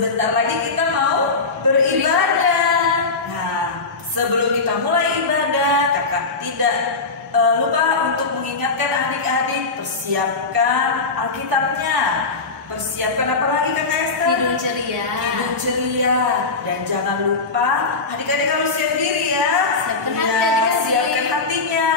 sebentar lagi kita mau beribadah. Nah, sebelum kita mulai ibadah, kakak tidak lupa untuk mengingatkan adik-adik, persiapkan Alkitabnya. Persiapkan apa lagi kakak Esther? Kidung ceria. Kidung ceria. Dan jangan lupa adik-adik harus siap diri ya. Siapkan hati, Ya, adik-adik. siapkan hatinya.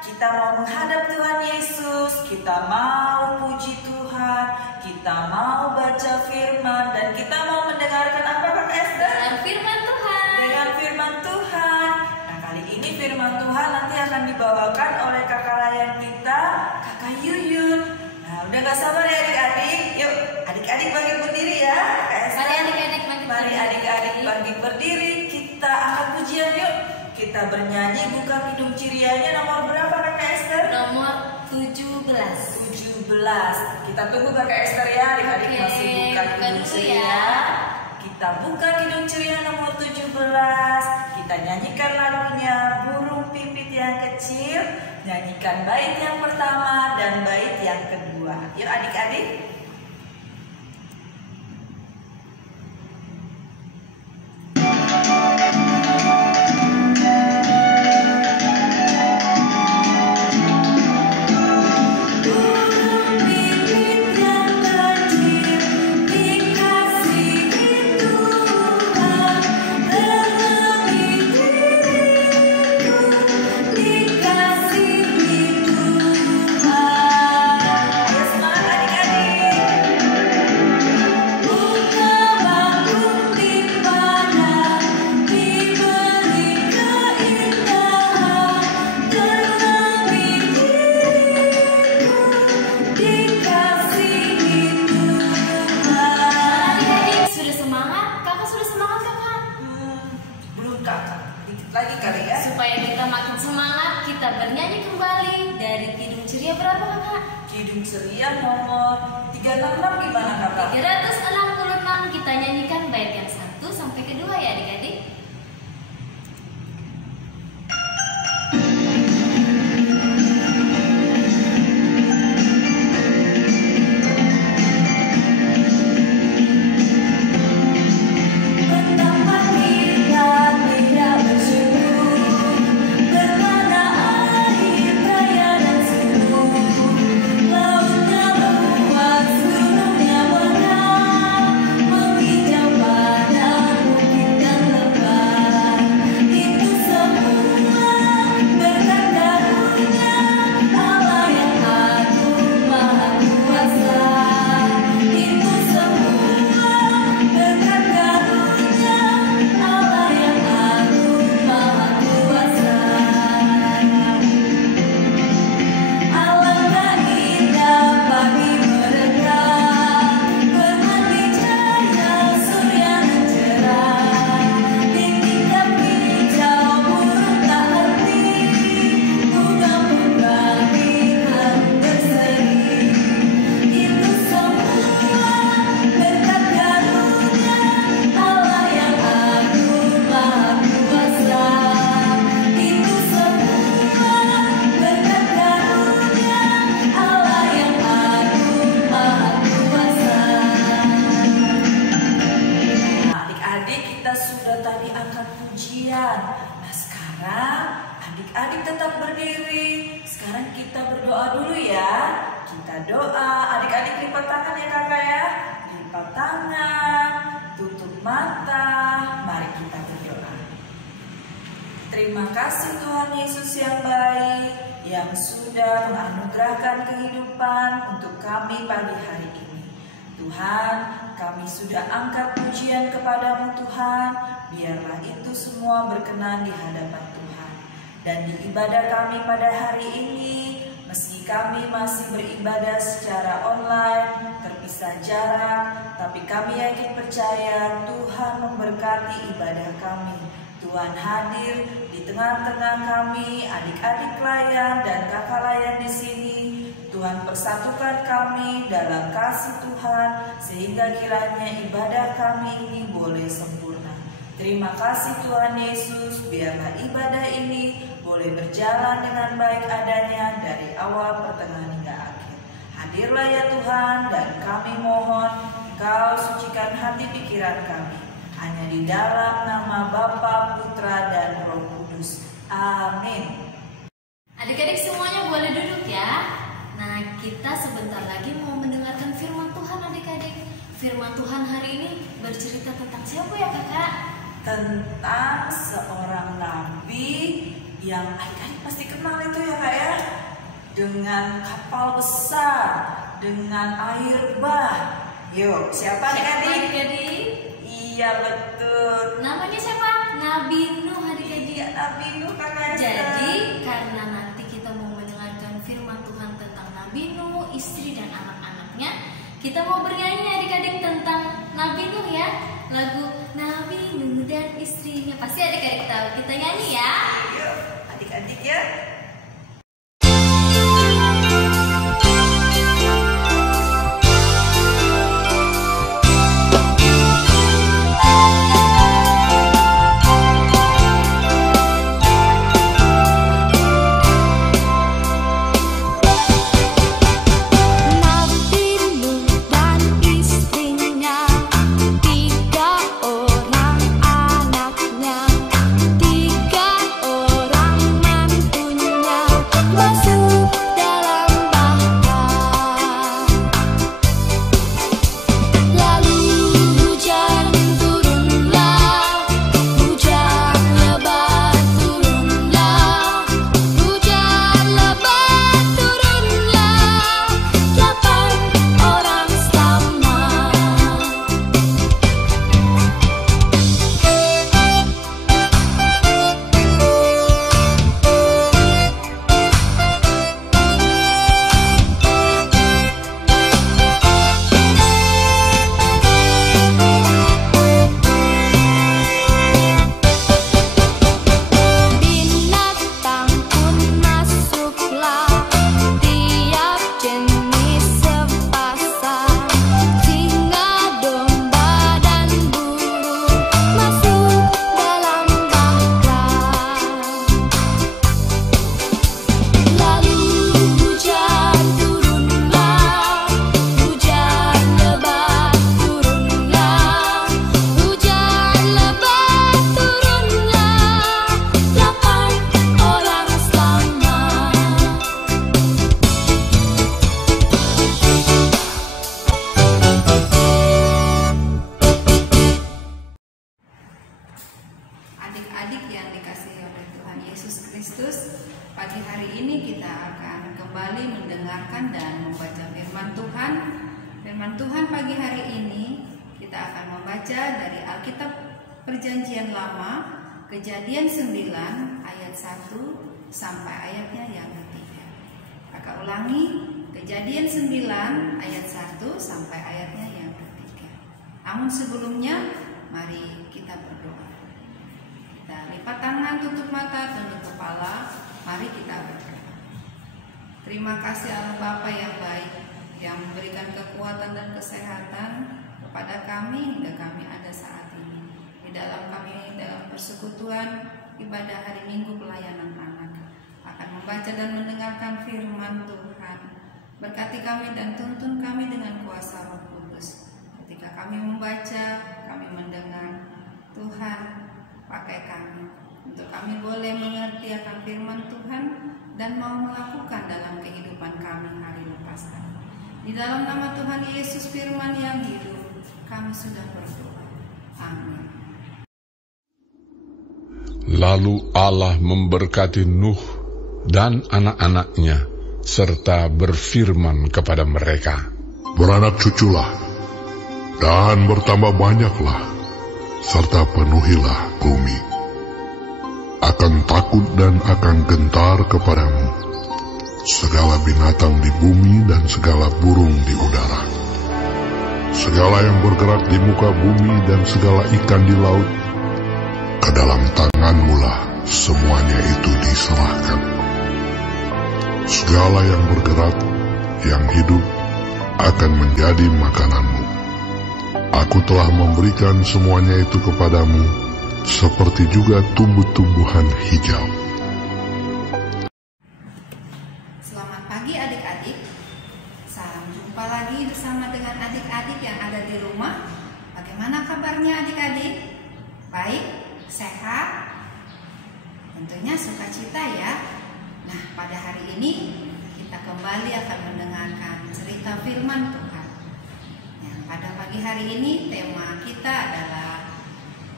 Kita mau menghadap Tuhan Yesus. Kita mau puji Tuhan. Kita mau baca firman. Dan kita mau mendengarkan apa kakak Esther? Dengan firman Tuhan. Dengan firman Tuhan. Nah, kali ini firman Tuhan nanti akan dibawakan oleh kakak layan kita, kakak Yuyun. Nah, udah gak sabar ya adik-adik. Yuk, adik-adik bangkit berdiri ya. Mari adik-adik bangkit Mari berdiri. adik-adik bangkit berdiri. Kita angkat pujian yuk. Kita bernyanyi buka kidung cirianya nomor berapa kakak Esther? Nomor 17. 17. Kita tunggu kakak Esther ya. Adik-adik Oke, masih buka buka kidung dulu ceria. ya. Kita buka kidung ceria nomor 17. Kita nyanyikan lagunya Burung Pipit yang Kecil. Nyanyikan bait yang pertama dan bait yang kedua. Yuk adik-adik. Adik-adik sudah semangat? Kakak sudah semangat kakak? Belum kakak. Dikit lagi kali ya. Supaya kita makin semangat, kita bernyanyi kembali dari kidung ceria berapa kakak? Kidung ceria nomor 366 gimana kakak? 366 kita nyanyikan bait yang 1 sampai kedua ya adik-adik. Betapa kita tidak bersyukur, bermana air raya dan sungguh, lautnya luas, gunungnya banyak, menghijau padang bukit dan lembah. Itu semua berkat karunia Allah yang agung maha kuasa. Itu semua berkat karunia Allah yang agung maha kuasa. Alangkah indah pagi mereka, bermandi cahaya surya dan cerah. Di tingkat hijau burung tak henti, bunga pun bangkit harum berseri. Itu semua berkat karunia Allah yang agung maha kuasa. Itu semua berkat karunia Allah yang agung maha kuasa. Adik-adik kita sudah tadi angkat pujian. Nah sekarang adik-adik tetap berdiri. Sekarang kita berdoa dulu ya. Kita doa. Adik-adik lipat tangan ya kakak ya. Lipat tangan. Tutup mata. Mari kita berdoa. Terima kasih Tuhan Yesus yang baik, yang sudah menganugerahkan kehidupan untuk kami pagi hari ini. Tuhan, kami sudah angkat pujian kepadamu Tuhan, biarlah itu semua berkenan di hadapan Tuhan. Dan di ibadah kami pada hari ini, meski kami masih beribadah secara online, terpisah jarak, tapi kami yakin percaya Tuhan memberkati ibadah kami. Tuhan hadir di tengah-tengah kami, adik-adik layan dan kakak layan di sini. Tuhan persatukan kami dalam kasih Tuhan, sehingga kiranya ibadah kami ini boleh sempurna. Terima kasih Tuhan Yesus, biarlah ibadah ini boleh berjalan dengan baik adanya dari awal, pertengahan hingga akhir. Hadirlah ya Tuhan, dan kami mohon Engkau sucikan hati pikiran kami, hanya di dalam nama Bapa, Putra, dan Roh Kudus. Amin. Adik-adik semuanya boleh duduk ya. Nah, kita sebentar lagi mau mendengarkan firman Tuhan adik-adik. Firman Tuhan hari ini bercerita tentang siapa ya kakak? Tentang seorang nabi yang adik-adik pasti kenal itu ya kak ya. Dengan kapal besar, dengan air bah. Yuk, siapa adik-adik? Iya betul. Namanya siapa? Nabi Nuh adik-adik. Iya, Nabi Nuh kakak. Jadi karena nanti kita mau mendengarkan firman Tuhan tentang Nabi Nuh, istri dan anak-anaknya, kita mau bernyanyi adik-adik tentang Nabi Nuh ya. Lagu Nabi Nuh dan istrinya. Pasti adik-adik tahu. Kita nyanyi ya. Yuk, adik-adik ya. Adik-adik yang dikasihi oleh Tuhan Yesus Kristus, pagi hari ini kita akan kembali mendengarkan dan membaca firman Tuhan. Firman Tuhan pagi hari ini kita akan membaca dari Alkitab Perjanjian Lama, Kejadian 9 ayat 1 sampai ayatnya yang ketiga. Kakak ulangi, Kejadian 9 ayat 1 sampai ayatnya yang ketiga. Namun sebelumnya, mari kita berdoa. Kita lipat tangan, tutup mata, tunduk kepala. Mari kita berdoa. Terima kasih Allah Bapa yang baik, yang memberikan kekuatan dan kesehatan kepada kami hingga kami ada saat ini. Di dalam kami dalam persekutuan ibadah hari Minggu pelayanan anak akan membaca dan mendengarkan firman Tuhan. Berkati kami dan tuntun kami dengan kuasa Roh Kudus. Ketika kami membaca, kami mendengar, Tuhan pakai kami untuk kami boleh mengerti akan firman Tuhan dan mau melakukan dalam kehidupan kami hari lepas hari. Di dalam nama Tuhan Yesus firman yang hidup, kami sudah berdoa. Amin. Lalu Allah memberkati Nuh dan anak-anaknya serta berfirman kepada mereka, "Beranak cuculah dan bertambah banyaklah, serta penuhilah bumi. Akan takut dan akan gentar kepadamu segala binatang di bumi dan segala burung di udara, segala yang bergerak di muka bumi dan segala ikan di laut. Ke dalam tanganmu-lah semuanya itu diserahkan. Segala yang bergerak, yang hidup, akan menjadi makananmu. Aku telah memberikan semuanya itu kepadamu, seperti juga tumbuh-tumbuhan hijau." Selamat pagi adik-adik. Salam jumpa lagi bersama dengan adik-adik yang ada di rumah. Bagaimana kabarnya adik-adik? Baik? Sehat? Tentunya sukacita ya. Nah, pada hari ini kita kembali akan mendengarkan cerita firman Tuhan. Yang pada pagi hari ini tema kita adalah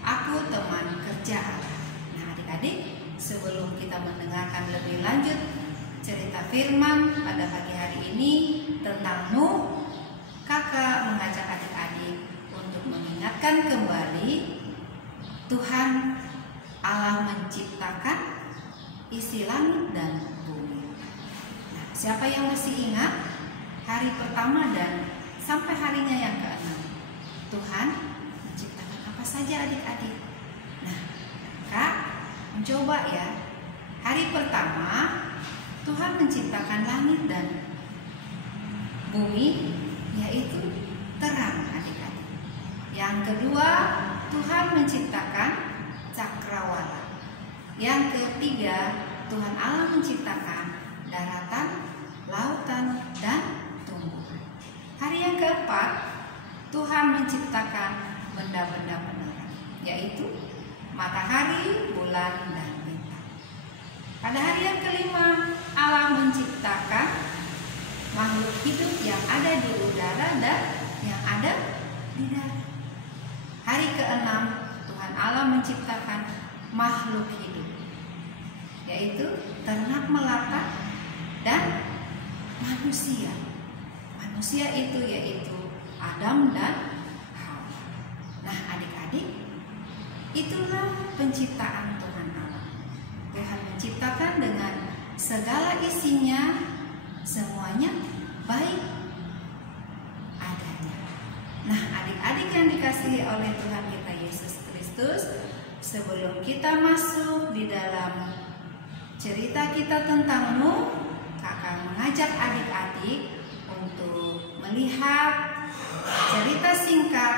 Aku Teman Kerja Allah. Nah, adik-adik, sebelum kita mendengarkan lebih lanjut cerita firman pada pagi hari ini tentang Nuh, kakak mengajak adik-adik untuk mengingatkan kembali Tuhan Allah menciptakan isi langit dan bumi. Nah, siapa yang masih ingat hari pertama dan sampai harinya yang ke-6? Tuhan menciptakan apa saja adik-adik? Nah, Kak mencoba ya. Hari pertama Tuhan menciptakan langit dan bumi, yaitu terang adik-adik. Yang kedua, Tuhan menciptakan cakrawala. Yang ketiga, Tuhan Allah menciptakan daratan, lautan, dan tumbuhan. Hari yang keempat, Tuhan menciptakan benda-benda penerang, yaitu matahari, bulan, dan bintang. Pada hari yang kelima, Allah menciptakan makhluk hidup yang ada di udara dan yang ada di darat. Hari ke-6, Tuhan Allah menciptakan makhluk hidup, yaitu ternak melata dan manusia. Manusia itu yaitu Adam dan Hawa. Nah, adik-adik, itulah penciptaan Tuhan Allah. Tuhan menciptakan dengan segala isinya, semuanya baik adanya. Nah, adik-adik yang dikasihi oleh Tuhan kita Yesus Kristus, sebelum kita masuk di dalam cerita kita tentang Nuh, kakak mengajak adik-adik untuk melihat cerita singkat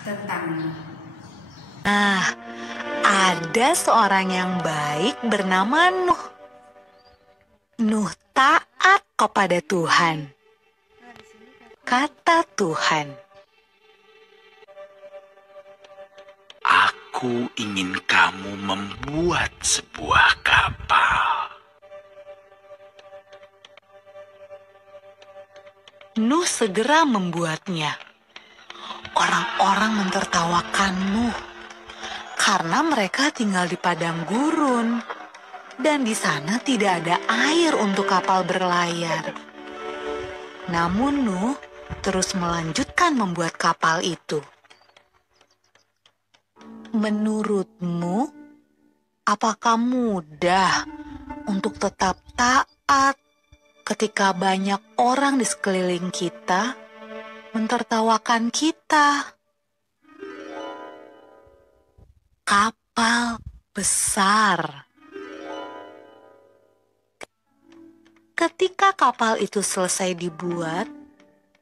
tentang Nuh. Nah, ada seorang yang baik bernama Nuh. Nuh taat kepada Tuhan. Kata Tuhan, Aku ingin kamu membuat sebuah kapal. Nuh segera membuatnya. Orang-orang mentertawakan Nuh karena mereka tinggal di padang gurun dan di sana tidak ada air untuk kapal berlayar. Namun Nuh terus melanjutkan membuat kapal itu. Menurutmu, apakah mudah untuk tetap taat ketika banyak orang di sekeliling kita mentertawakan kita? Kapal besar. Ketika kapal itu selesai dibuat,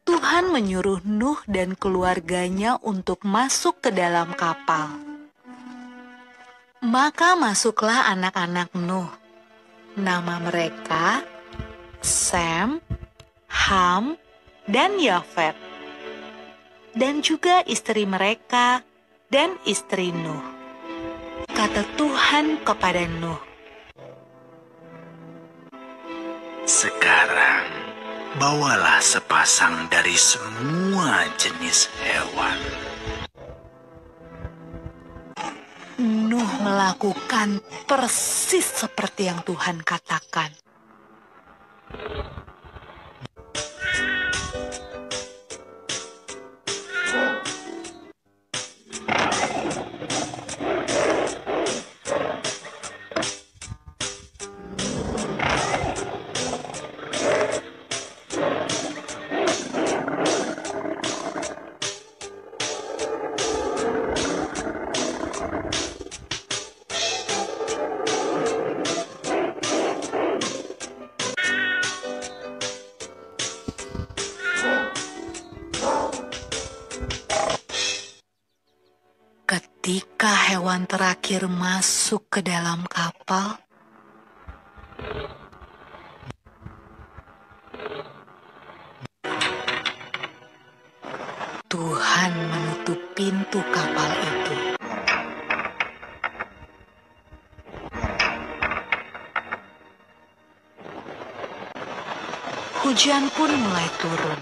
Tuhan menyuruh Nuh dan keluarganya untuk masuk ke dalam kapal. Maka masuklah anak-anak Nuh. Nama mereka Sem, Ham, dan Yafet. Dan juga istri mereka dan istri Nuh. Kata Tuhan kepada Nuh, Sekarang, bawalah sepasang dari semua jenis hewan. Nuh melakukan persis seperti yang Tuhan katakan. Ketika hewan terakhir masuk ke dalam kapal, Tuhan menutup pintu kapal itu. Hujan pun mulai turun.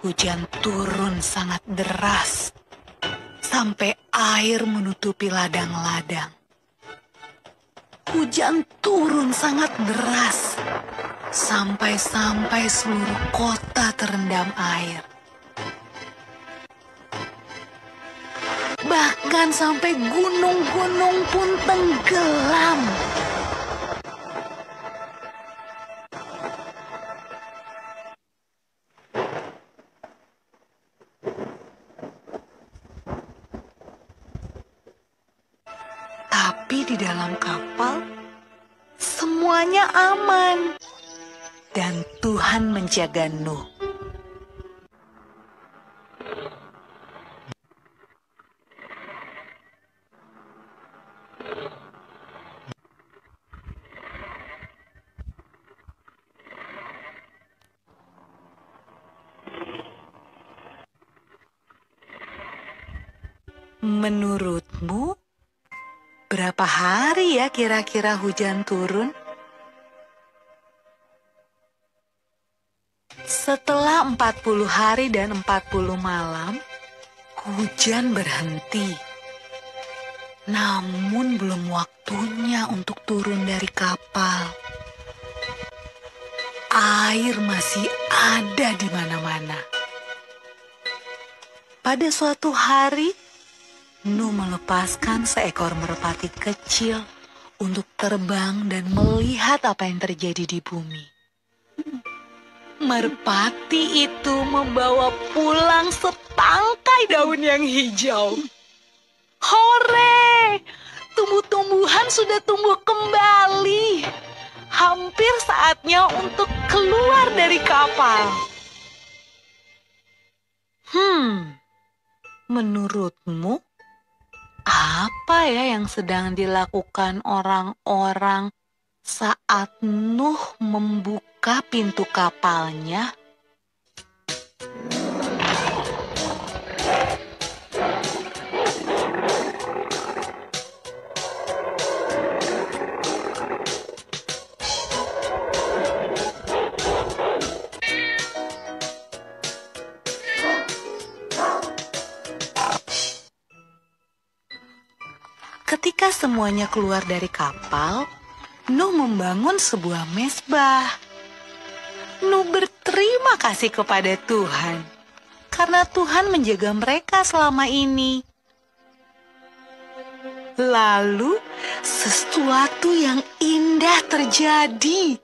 Hujan turun sangat deras, sampai air menutupi ladang-ladang. Hujan turun sangat deras, sampai seluruh kota terendam air. Bahkan sampai gunung-gunung pun tenggelam. Tapi di dalam kapal, semuanya aman. Dan Tuhan menjaga Nuh. Menurutmu, berapa hari ya kira-kira hujan turun? Setelah 40 hari dan 40 malam, hujan berhenti. Namun belum waktunya untuk turun dari kapal. Air masih ada di mana-mana. Pada suatu hari, Nuh melepaskan seekor merpati kecil untuk terbang dan melihat apa yang terjadi di bumi. Merpati itu membawa pulang setangkai daun yang hijau. Hore! Tumbuh-tumbuhan sudah tumbuh kembali. Hampir saatnya untuk keluar dari kapal. Menurutmu, apa ya yang sedang dilakukan orang-orang saat Nuh membuka pintu kapalnya? Ketika semuanya keluar dari kapal, Nuh membangun sebuah mezbah. Nuh berterima kasih kepada Tuhan karena Tuhan menjaga mereka selama ini. Lalu sesuatu yang indah terjadi.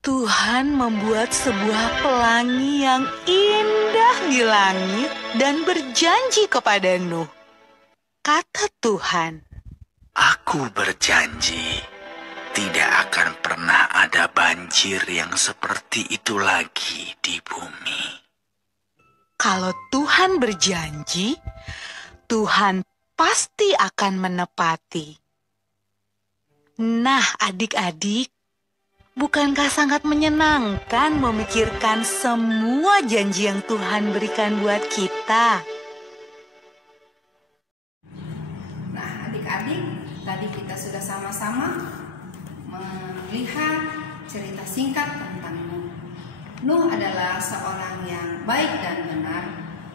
Tuhan membuat sebuah pelangi yang indah di langit dan berjanji kepada Nuh. Kata Tuhan, Aku berjanji, tidak akan pernah ada banjir yang seperti itu lagi di bumi. kalau Tuhan berjanji, Tuhan pasti akan menepati. Nah, adik-adik, bukankah sangat menyenangkan memikirkan semua janji yang Tuhan berikan buat kita? Nah, adik-adik, tadi kita sudah sama-sama melihat cerita singkat tentang Nuh. Nuh adalah seorang yang baik dan benar.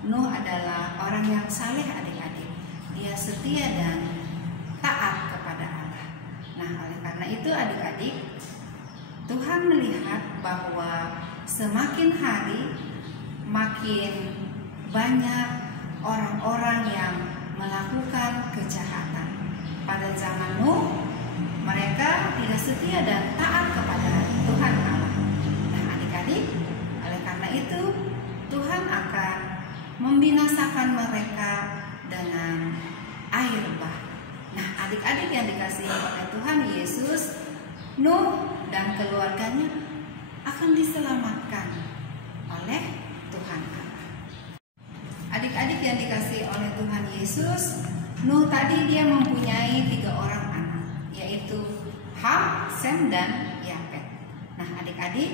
Nuh adalah orang yang saleh, adik-adik. Dia setia dan taat kepada Allah. Nah, oleh karena itu adik-adik, Tuhan melihat bahwa semakin hari makin banyak orang-orang yang melakukan kejahatan. Pada zaman Nuh, mereka tidak setia dan taat kepada Tuhan Allah. Nah, adik-adik, oleh karena itu Tuhan akan membinasakan mereka dengan air bah. Nah, adik-adik yang dikasihi oleh Tuhan Yesus, Nuh dan keluarganya akan diselamatkan oleh Tuhan Allah. Adik-adik yang dikasihi oleh Tuhan Yesus, Nuh tadi dia mempunyai 3 orang anak, yaitu Ham, Sem, dan Yafet. Nah, adik-adik,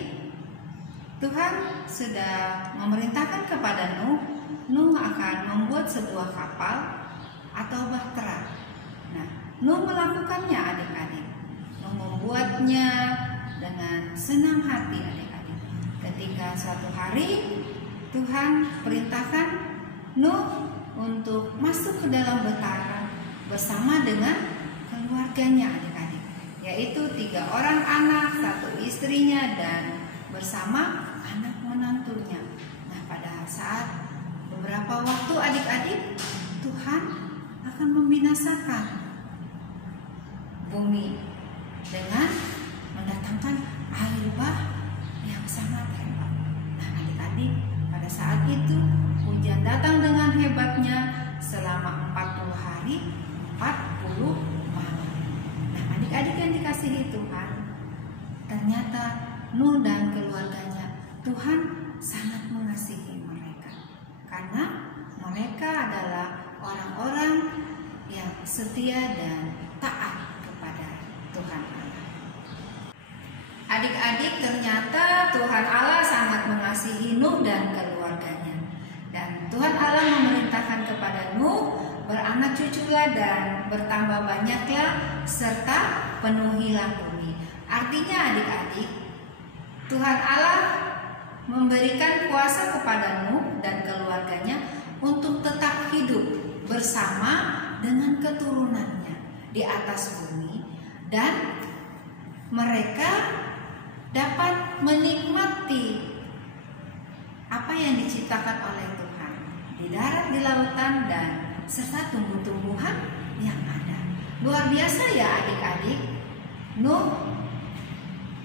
Tuhan sudah memerintahkan kepada Nuh Nuh akan membuat sebuah kapal atau bahtera. Nah, Nuh melakukannya adik-adik. Nuh membuatnya dengan senang hati adik-adik. Ketika suatu hari Tuhan perintahkan Nuh untuk masuk ke dalam bahtera bersama dengan keluarganya adik-adik, yaitu 3 orang anak, 1 istrinya, dan bersama anak menantunya. Nah, pada saat beberapa waktu adik-adik, Tuhan akan membinasakan bumi dengan mendatangkan air bah yang sangat hebat. Nah, adik-adik, pada saat itu hujan datang dengan hebatnya selama 40 hari 40 malam. Nah, adik-adik yang dikasihi Tuhan, ternyata Nuh dan keluarganya Tuhan sangat mengasihi mereka, karena mereka adalah orang-orang yang setia dan taat kepada Tuhan Allah. Adik-adik, ternyata Tuhan Allah sangat mengasihi Nuh dan keluarganya. Dan Tuhan Allah memerintahkan kepada Nuh, beranak cuculah dan bertambah banyaklah serta penuhilah bumi. Artinya adik-adik, Tuhan Allah memberikan kuasa kepada Nuh dan keluarganya untuk tetap hidup bersama dengan keturunannya di atas bumi, dan mereka dapat menikmati apa yang diciptakan oleh Tuhan di darat, di lautan, dan serta tumbuh-tumbuhan yang ada. Luar biasa ya adik-adik. Nuh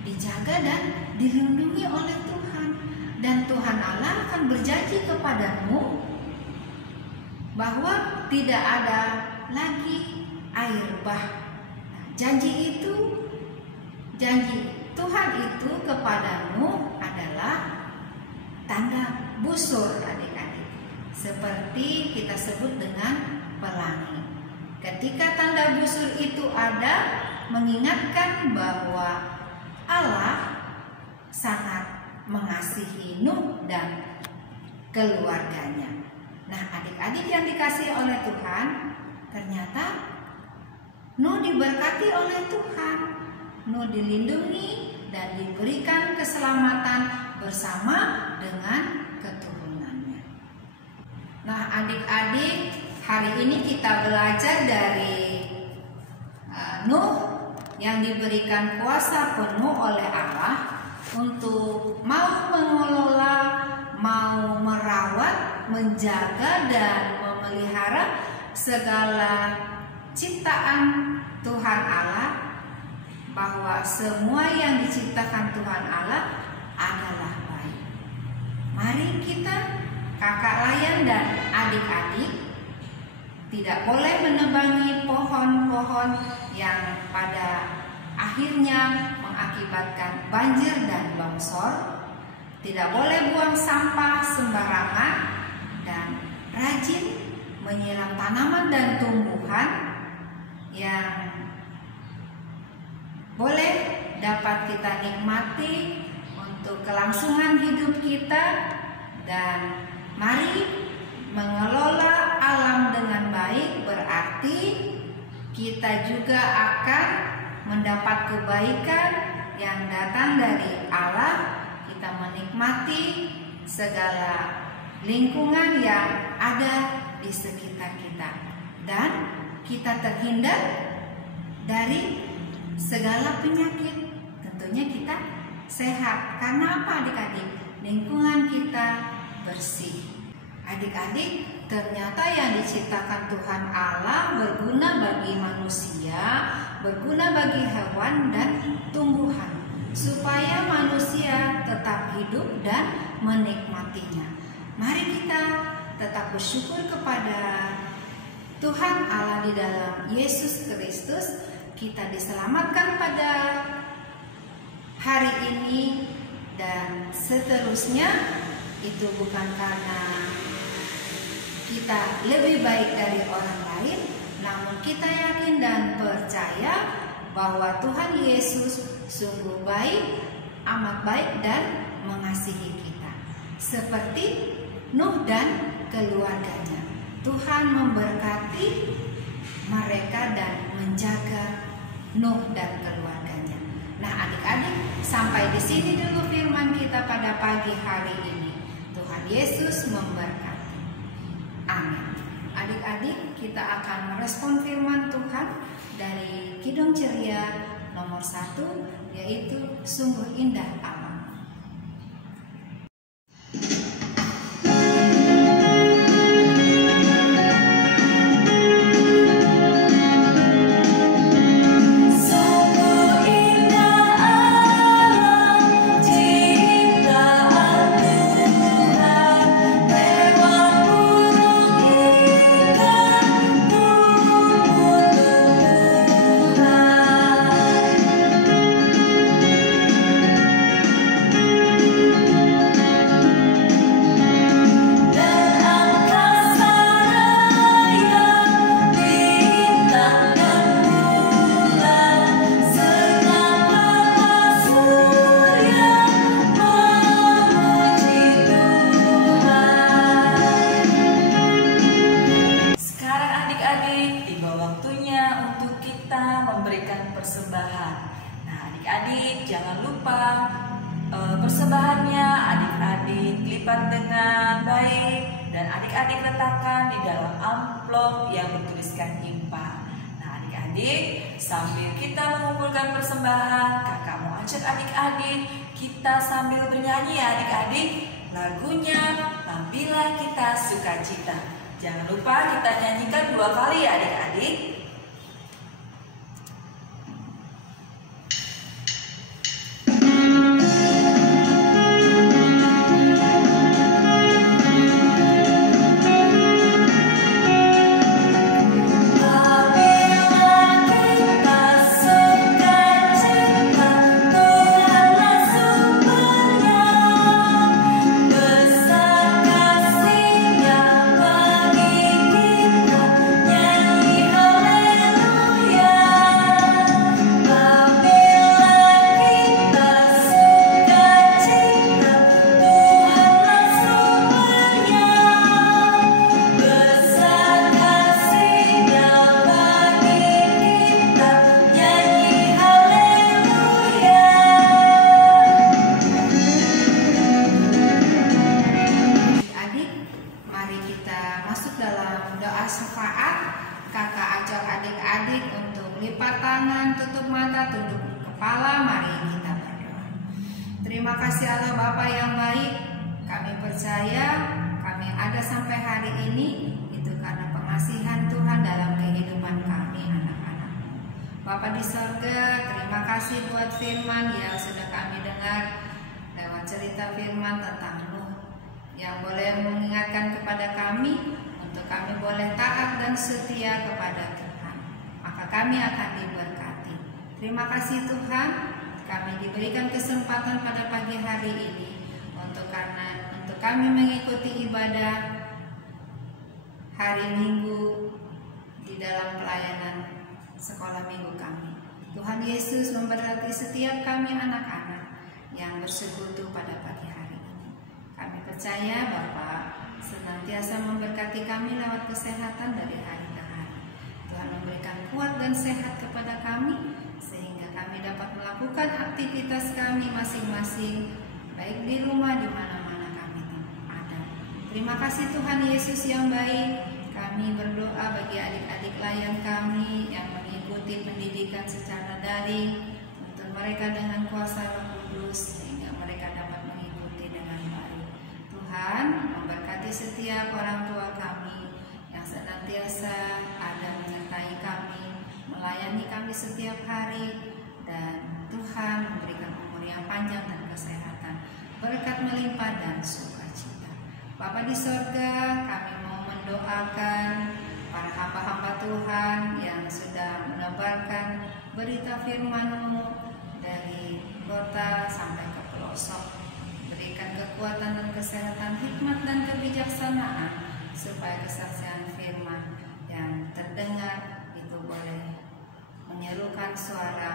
dijaga dan dilindungi oleh Tuhan, dan Tuhan Allah akan berjanji kepada Nuh bahwa tidak ada lagi air bah. Nah, janji Tuhan itu kepada Nuh adalah tanda busur adik-adik, seperti kita sebut dengan pelangi. Ketika tanda busur itu ada, mengingatkan bahwa Allah sangat mengasihi Nuh dan keluarganya. Nah, adik-adik yang dikasihi oleh Tuhan, ternyata Nuh diberkati oleh Tuhan. Nuh dilindungi dan diberikan keselamatan bersama dengan keturunannya. Nah, adik-adik, hari ini kita belajar dari Nuh yang diberikan kuasa penuh oleh Allah untuk mau mengelola, mau merawat, menjaga, dan memelihara segala ciptaan Tuhan Allah, bahwa semua yang diciptakan Tuhan Allah adalah baik. Mari kita, kakak layan dan adik-adik, tidak boleh menebangi pohon-pohon yang pada akhirnya mengakibatkan banjir dan longsor. Tidak boleh buang sampah sembarangan, dan rajin menyiram tanaman dan tumbuhan yang boleh dapat kita nikmati untuk kelangsungan hidup kita. Dan mari mengelola alam dengan baik, berarti kita juga akan mendapat kebaikan yang datang dari Allah. Kita menikmati segala lingkungan yang ada di sekitar kita, dan kita terhindar dari segala penyakit. Tentunya kita sehat. Karena apa adik-adik? Lingkungan kita bersih. Adik-adik, ternyata yang diciptakan Tuhan Allah berguna bagi manusia, berguna bagi hewan dan tumbuhan, supaya manusia tetap hidup dan menikmatinya. Mari kita tetap bersyukur kepada Tuhan Allah di dalam Yesus Kristus. Kita diselamatkan pada hari ini dan seterusnya. Itu bukan karena kita lebih baik dari orang lain, namun kita yakin dan percaya bahwa Tuhan Yesus sungguh baik, amat baik, dan mengasihi kita. Seperti Nuh dan keluarganya. Tuhan memberkati mereka dan menjaga Nuh dan keluarganya. Nah, adik-adik, sampai di sini dulu firman kita pada pagi hari ini. Tuhan Yesus memberkati. Amin. Adik-adik, kita akan merespon firman Tuhan dari Kidung Ceria nomor 1, yaitu Sungguh Indah Alam. Persembahan. Nah, adik-adik jangan lupa persembahannya adik-adik lipat dengan baik dan adik-adik letakkan di dalam amplop yang bertuliskan IMPA. Nah, adik-adik sambil kita mengumpulkan persembahan, kakak mau ajak adik-adik kita sambil bernyanyi ya adik-adik. Lagunya Bila Kita Sukacita. Jangan lupa kita nyanyikan 2 kali ya adik-adik. Terima kasih Allah Bapa yang baik. Kami percaya kami ada sampai hari ini itu karena pengasihan Tuhan dalam kehidupan kami anak-anak. Bapa di sorga, terima kasih buat firman yang sudah kami dengar lewat cerita firman tentang Nuh yang boleh mengingatkan kepada kami untuk kami boleh taat dan setia kepada Tuhan. Maka kami akan diberkati. Terima kasih Tuhan. Kami diberikan kesempatan pada pagi hari ini untuk kami mengikuti ibadah hari Minggu di dalam pelayanan sekolah minggu kami. Tuhan Yesus memberkati setiap kami anak-anak yang bersekutu pada pagi hari ini. Kami percaya Bapa senantiasa memberkati kami lewat kesehatan dari hari ke hari. Tuhan memberikan kuat dan sehat kepada kami sehingga kami dapat melakukan aktivitas kami masing-masing baik di rumah di mana-mana kami ada. Terima kasih Tuhan Yesus yang baik. Kami berdoa bagi adik-adik layan kami yang mengikuti pendidikan secara daring untuk mereka dengan kuasa Roh Kudus sehingga mereka dapat mengikuti dengan baik. Tuhan memberkati setiap orang tua kami yang senantiasa ada menyertai kami, melayani kami setiap hari, dan Tuhan memberikan umur yang panjang dan kesehatan, berkat melimpah dan sukacita. Bapa di sorga, kami mau mendoakan para hamba-hamba Tuhan yang sudah menebarkan berita firman-Mu dari kota sampai ke pelosok. Berikan kekuatan dan kesehatan, hikmat dan kebijaksanaan supaya kesaksian firman yang terdengar itu boleh menyerukan suara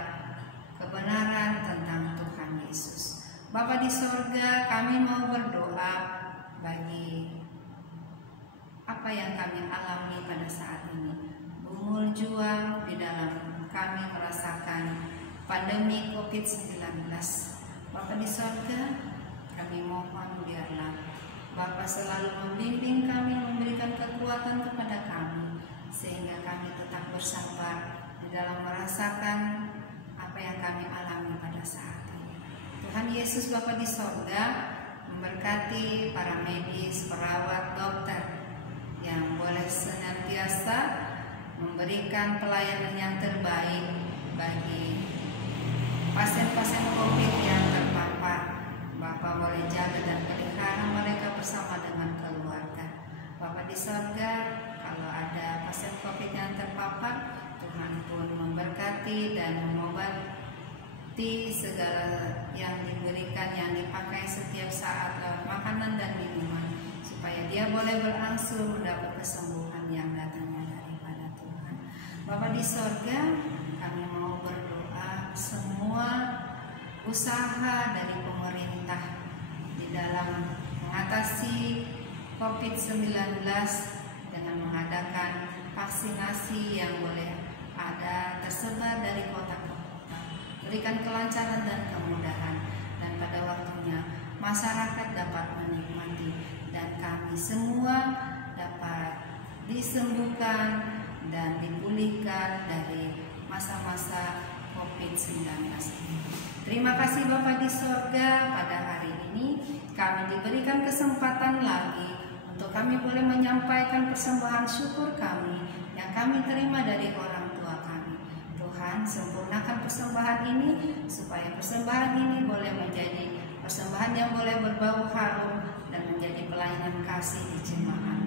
kebenaran tentang Tuhan Yesus. Bapa di sorga, kami mau berdoa bagi apa yang kami alami pada saat ini. Umul juang di dalam kami merasakan pandemi COVID-19. Bapa di sorga, kami mohon biarlah Bapa selalu membimbing kami, memberikan kekuatan kepada kami, sehingga kami tetap bersabar di dalam merasakan apa yang kami alami pada saat ini. Tuhan Yesus Bapa di sorga memberkati para medis, perawat, dokter yang boleh senantiasa memberikan pelayanan yang terbaik bagi pasien-pasien COVID yang terpapar. Bapa boleh jaga dan pelihara mereka bersama dengan keluarga. Bapa di sorga, kalau ada pasien COVID yang terpapar, Tuhan pun memberkati dan mengobati segala yang diberikan, yang dipakai setiap saat lewat makanan dan minuman, supaya dia boleh berangsur mendapat kesembuhan yang datangnya daripada Tuhan. Bapa di sorga, kami mau berdoa semua usaha dari pemerintah di dalam mengatasi COVID-19 dengan mengadakan vaksinasi yang boleh ada tersebar dari kota ke kota. Berikan kelancaran dan kemudahan, dan pada waktunya masyarakat dapat menikmati dan kami semua dapat disembuhkan dan dipulihkan dari masa-masa COVID-19 ini. Terima kasih Bapa di sorga, pada hari ini kami diberikan kesempatan lagi untuk kami boleh menyampaikan persembahan syukur kami yang kami terima dari orang tua kami. Tuhan, sempurnakan persembahan ini supaya persembahan ini boleh menjadi persembahan yang boleh berbau harum dan menjadi pelayanan kasih di jemaat.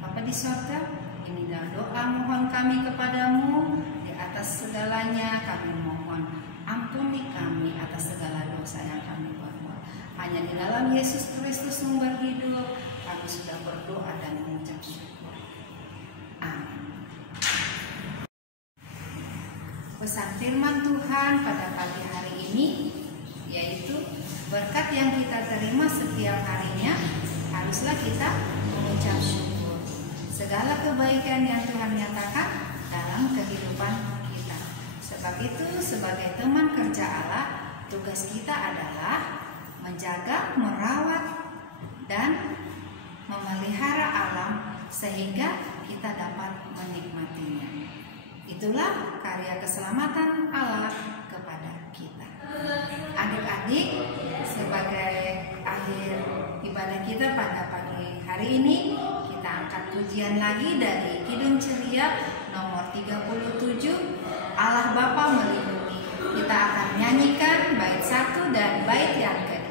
Bapa di sorga, inilah doa mohon kami kepadamu. Di atas segalanya kami mohon, ampuni kami atas segala dosa yang kami perbuat. Hanya di dalam Yesus Kristus sumber hidup kami sudah berdoa dan mengucap syukur. Amin. Pesan firman Tuhan pada pagi hari ini yaitu berkat yang kita terima setiap harinya haruslah kita mengucap syukur. Segala kebaikan yang Tuhan nyatakan dalam kehidupan kita. Sebab itu, sebagai teman kerja Allah, tugas kita adalah menjaga, merawat, dan memelihara alam sehingga kita dapat menikmatinya. Itulah karya keselamatan Allah kepada kita. Adik-adik, sebagai akhir ibadah kita pada pagi hari ini, kita angkat pujian lagi dari Kidung Ceria nomor 37, Allah Bapa Melindungi. Kita akan nyanyikan bait 1 dan bait yang kedua.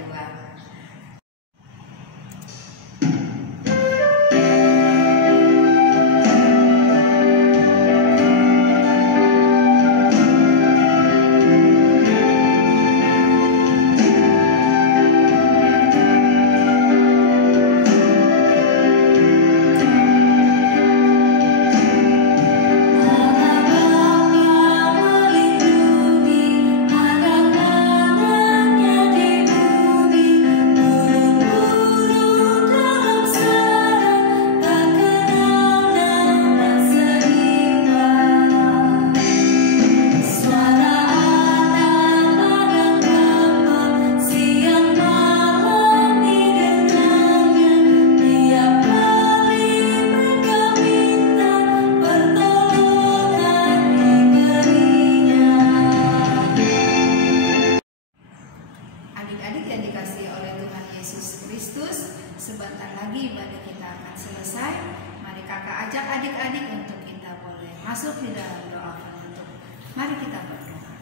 masuk di dalam doa penutup. Mari kita berdoa.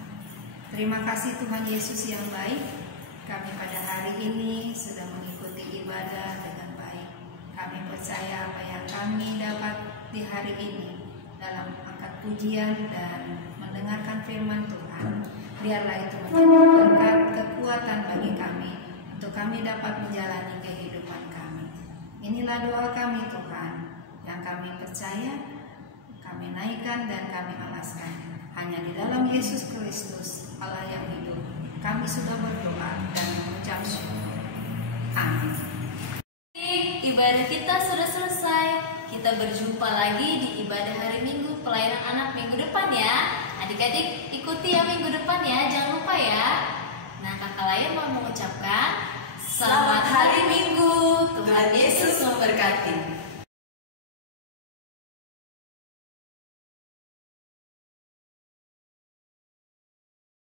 Terima kasih Tuhan Yesus yang baik. Kami pada hari ini sudah mengikuti ibadah dengan baik. Kami percaya apa yang kami dapat di hari ini dalam angkat pujian dan mendengarkan firman Tuhan, biarlah itu menjadi berkat kekuatan bagi kami untuk kami dapat menjalani kehidupan kami. Inilah doa kami Tuhan, yang kami percaya, kami naikkan dan kami alaskan. Hanya di dalam Yesus Kristus, Allah yang hidup, kami sudah berdoa dan mengucap syukur. Amin. Ibadah kita sudah selesai. Kita berjumpa lagi di ibadah hari Minggu pelayanan anak minggu depan ya. Adik-adik ikuti ya minggu depan ya, jangan lupa ya. Nah, kakak Layan mau mengucapkan Selamat hari Minggu. Tuhan Yesus memberkati.